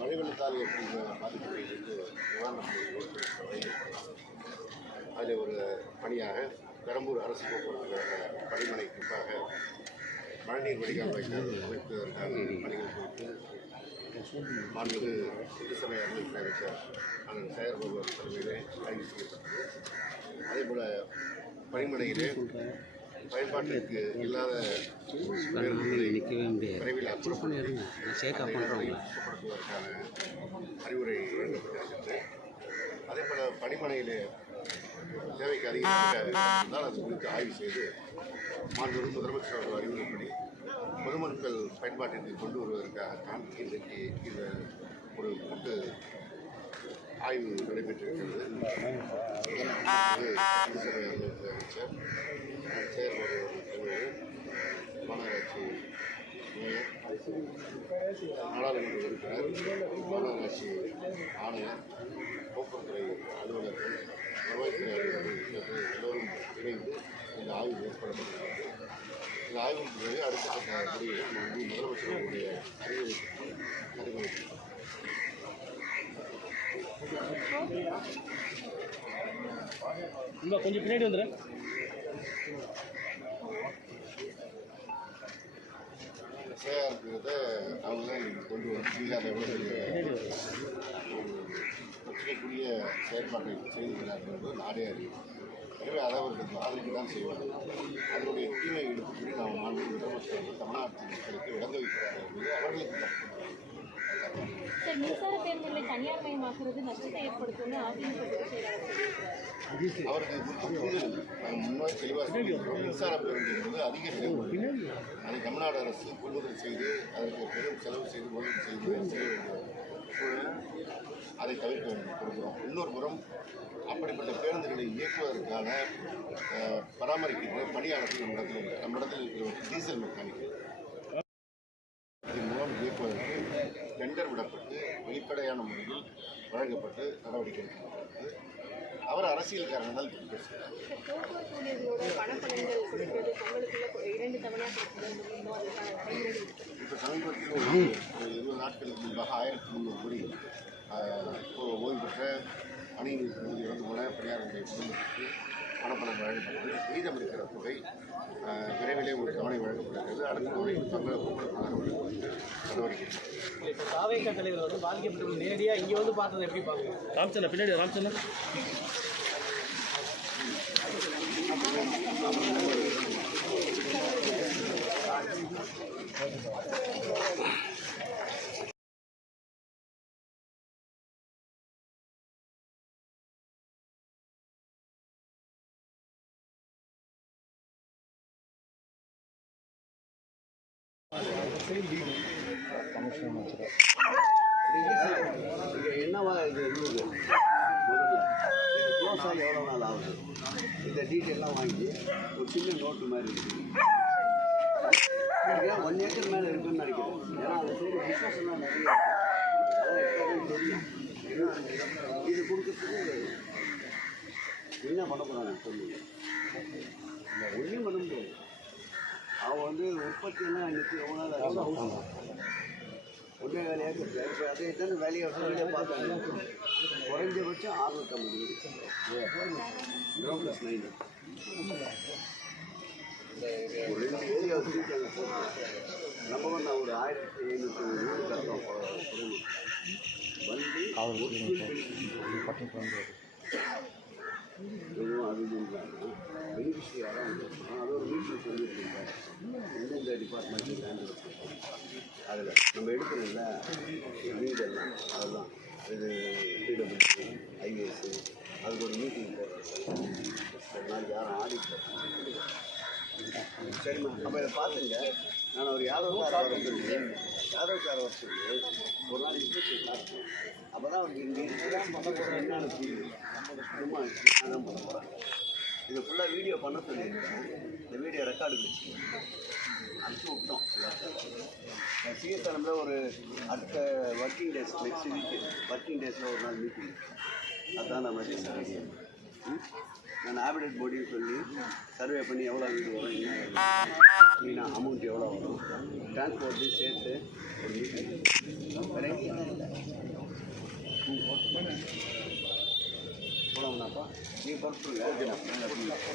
மழை வெள்ளத்தால் பாதிக்கப்பட்டு நிவாரணப் அதில் ஒரு பணியாக பெரம்பூர் அரசு போக்குவரத்து பணிமனை குறிப்பாக மழைநீர் வடிகால் வாய்க்கால் அமைப்பதற்கான பணிகள் குறித்து மாண்புமிகு இந்துசபை அமைச்சர் அண்ணன் சேகர்பாபு தலைமையிலே ஆய்வு செய்யப்பட்டது. அதேபோல் பணிமனையிலே பயன்பாட்டிற்கு இல்லாத விரைவில் அப்புறப்படுத்துவதற்கான அறிவுரை வழங்கப்பட்டிருக்கிறது. அதேபோல் பணிமனையிலே தேவைக்கு அதிகமாக இருந்தால் அது குறித்து ஆய்வு செய்து மாண்புமிகு முதலமைச்சர் அவர்கள் அறிவுரைப்படி பொதுமக்கள் பயன்பாட்டிற்கு கொண்டு வருவதற்காகத்தான் இன்றைக்கு இந்த ஒரு கூட்டு ஆய்வு நடைபெற்றிருக்கிறது. அமைச்சர் செயற்படு மாநகராட்சி மேயர், நாடாளுமன்ற உறுப்பினர், மாநகராட்சி ஆணையர், போக்குவரத்துறை அலுவலர்கள், வருவாய்த்துறை அலுவலர்கள் எல்லோரும் இணைந்து இந்த ஆய்வு மேற்கொள்ளப்பட்டிருக்கிறது. இந்த ஆய்வின் பிறகு அடுத்த முடிவை முதலமைச்சருடைய அறிவுரை கொஞ்சம் பின்னாடி வந்துடுறேன். சேகரிக்கிறத அவங்க தான் கொண்டு வந்து அதை ஒத்துக்கக்கூடிய செயற்பாட்டை செய்திருக்கிறார்கள் என்பது நாடே அறியும். எனவே அதை அவர்களுக்கு ஆதரிக்க தான் செய்வாங்க. அதனுடைய தீமைகளுக்கு கூறி நாம் மாநில முதலமைச்சர் தமிழ்நாட்டு மக்களுக்கு விளங்க வைக்கிறார்கள் என்பது அவர்களுக்கு சார், மின்சார பேருந்துகளை தனியார் மயமாக்குறது நஷ்டத்தை ஏற்படுத்தும்னு அதிமுக அவருக்கு முன்னாடி தெளிவாக மின்சார பேருந்து என்பது அதிக செலவு. அதை தமிழ்நாடு அரசு கொள்முதல் செய்து அதற்கு பெரும் செலவு செய்து முதலீடு செய்ய வேண்டிய சூழல் அதை தவிர்க்க வேண்டும் கொடுக்கிறோம். இன்னொரு புறம் அப்படிப்பட்ட பேருந்துகளை இயக்குவதற்கான பராமரிக்கின்ற பணியாளர்கள் நம்மிடத்தில் இருக்கிற டீசல் மெக்கானிக்கல் இதன் மூலம் இயக்குவதற்கு டெண்டர் விடப்பட்டு வெளிப்படையான முறையில் வழங்கப்பட்டு நடவடிக்கை எடுக்கப்பட்டது. அவர் அரசியல்காரங்க தான் பேசுகிறார். இப்போ சமீபத்தில் 20 நாட்களுக்கு முன்பாக 1300 கோடி ஓய்வு பெற்ற பணியில் இறந்து போன பெரியாருடைய குடும்பத்திற்கு பணப்பணம் வழங்கப்பட்டது. மீதம் இருக்கிற தொகை விரைவிலே ஒரு தவணை வழங்கப்படுகிறது. அடுத்த முறை நடவடிக்கை. இப்போ தாவேக தலைவர் வந்து பாதிக்கப்பட்டவர்கள் நேரடியாக இங்கே வந்து பார்த்ததை எப்படி பார்க்குறோம்? ராமச்சந்திரன் பின்னாடி ராமச்சந்திரன் என்னவா இது இருந்தது க்ளோஸ் ஆகி எவ்வளோ நாள் ஆகுது? இந்த டீட்டெயிலாம் வாங்கி ஒரு சின்ன நோட்டு மாதிரி இருக்குது. 1 ஏக்கர் மேலே இருக்குதுன்னு நினைக்கிறேன். ஏன்னா அந்த சைடு பிஸ்னஸ் எல்லாம் நிறைய தெரியும். இது கொடுக்கறதுக்கு என்ன பண்ண போகிறாங்க சொல்லுங்க. ஒன்றும் பண்ண முடியாது. அவங்க வந்து உற்பத்தியெல்லாம் இன்றைக்கி எவ்வளோ நாள் ஒன்றே வேலையாக இருக்குது. இப்போ அதே தானே வேலையை சொல்லியே பார்த்தாங்க. குறைஞ்சபட்சம் 650 -9 ஒரு 2 ஏரியா வச்சுருக்காங்க. நம்ம வந்து ஒரு 1700 வீடு கட்டோம். வந்து எதுவும் அது இல்லைன்னா பெனிஃபிஷியராக வந்துருக்கோம். அது ஒரு வீட்டில் சொல்லியிருக்கோம். எந்தெந்த டிபார்ட்மெண்ட்டு லேண்ட் வச்சுருக்கோம். அதில் நம்ம எடுக்கணும்ல வீடெல்லாம் அதெல்லாம் இது பிடபிள்யூ ஐஏஎஸ்ஸு அதுக்கு ஒரு மீட்டிங் போடுறோம். ஒரு நாள் யாரும் ஆடிட் சரிம்மா. அப்போ இதை பார்த்துங்க. நான் ஒரு யாதவ் சார் வர சொல்லி ஒரு நாள் இன்ஸ்ட்ரக்ஷன் காட்டணும். அப்போ தான் அவருக்கு இங்கே இதெல்லாம் பண்ண போகிறோம் என்னென்னு புரியுது. சும்மா நான் தான் பண்ண போகிறேன். இது ஃபுல்லாக வீடியோ பண்ண சொல்லியிருக்கேன். இந்த வீடியோ ரெக்கார்டு வச்சு அனுப்பிச்சி விட்டோம். சிஎஸ்ஆர்எம்ல ஒரு அடுத்த working days next week working டேஸில் ஒரு நாள் மீட்டிங். அதுதான் நம்ம நான் ஹேபிடேட் போர்டின்னு சொல்லி சர்வே பண்ணி எவ்வளோ வீடு வரும் என்ன மீன் அமௌண்ட் எவ்வளோ வரும் டிரான்ஸ்போர்ட்டையும் சேர்த்து ஒரு மீட்டிங் போலாம்னாப்பா நீங்கள் பொறுத்துருங்க